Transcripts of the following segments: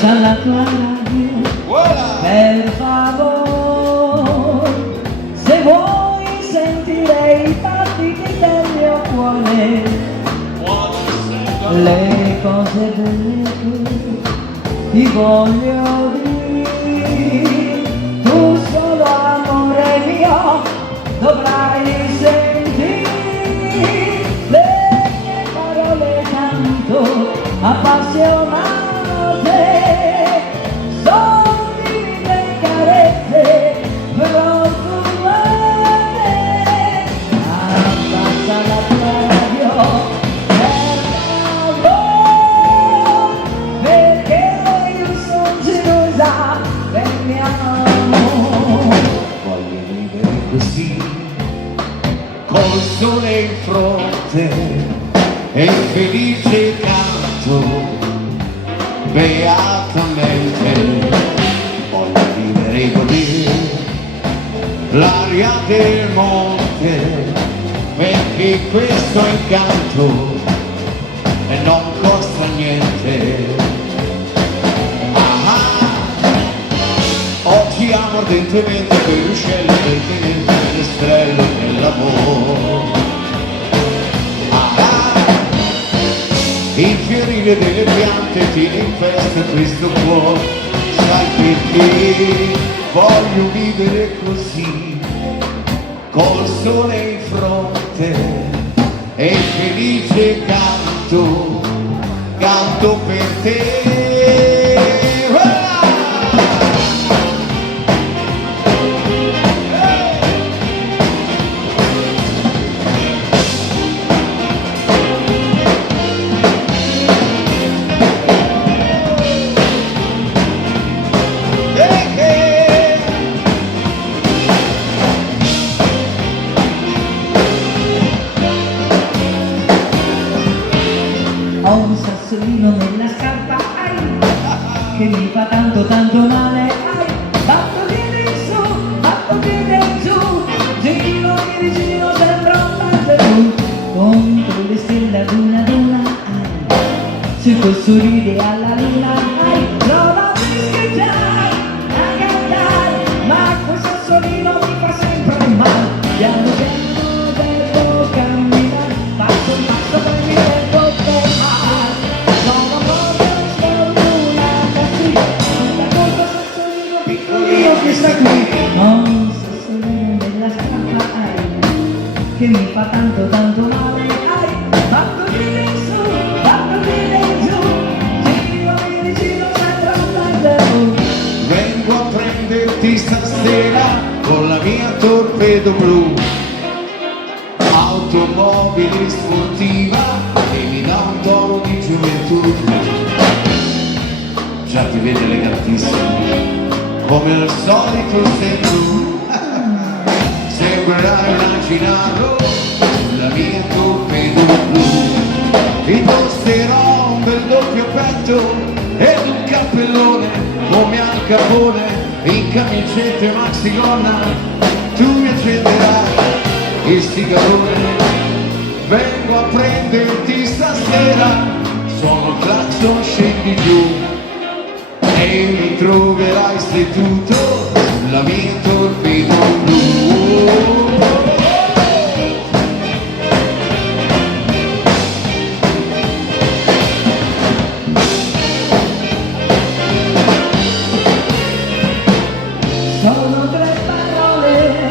passa la tua radio, per favore, se vuoi sentire i battiti del mio cuore, le cose belle che ti voglio dire, tu solo amore mio dovrai sentire le mie parole tanto appassionate. Col sole in fronte e felice canto beatamente, voglio vivere e godere l'aria del monte, perché questo incanto e non costa niente. Oggi amo ardentemente quei ruscelli del pianeta, le stelle dell'amore. Il fiorile delle piante tiene in festa questo cuore. Sai perché voglio vivere così, col sole in fronte e felice canto, canto per te. Ho un sassolino nella scarpa, ai, che mi fa tanto tanto male, ai, batto piede in su, batto piede in giù, giro e rigiro sembra un blu, contro le stelle ad una, ai, se posso ridere alla luna, ai, provo a fischeggiare, a cantare, ma quel sassolino mi fa sempre male, piano piano devo camminare, passo il passo per mi devo fermare, sono proprio sfortunata qui, la colpa sassolino piccolino che sta qui, ho un sassolino nella scarpa, ai, che mi fa tanto tanto male, ai, batto piede in su, batto piede in giù, giro e rigiro sempre andando. Vengo a prenderti stasera con la mia torpedo blu, automobile sportiva che mi dà un tono di gioventù. Già ti vedi elegantissimo, come al solito sei tu. Sembrerai un ancinaro sulla mia torpedo blu. Ti posterò un bel doppio petto ed un cappellone come Al Capone, in camicetta e maxigonna tu mi accenderai il sigarone. Vengo a prenderti stasera, sono clacson, scendi giù e mi troverai seduto sulla mia torpedo blu. Sono tre parole,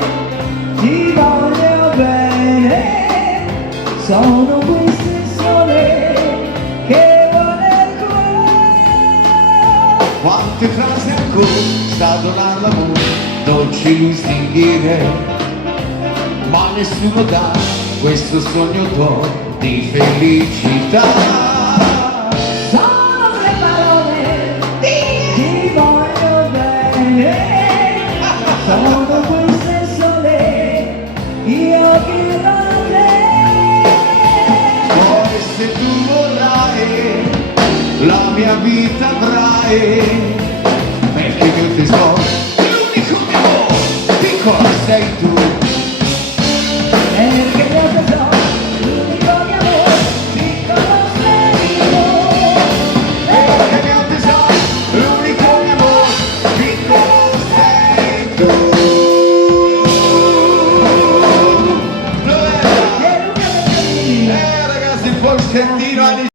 ti voglio bene, sono queste sole che vuole il cuore. Quante frasi ancora sa donare l'amore, dolci lusinghiere, ma nessuno dà questo sogno d'oro di felicità. Sono tre parole, ti voglio bene, sono queste sole, io chiedo a te. Poi se tu vorrai la mia vita avrai, perché io ti so l'unico mio amore, piccola sei tu. Perché io ti so l'unico mio amore, piccolo sei tu. Perché io ti so pezzettino anni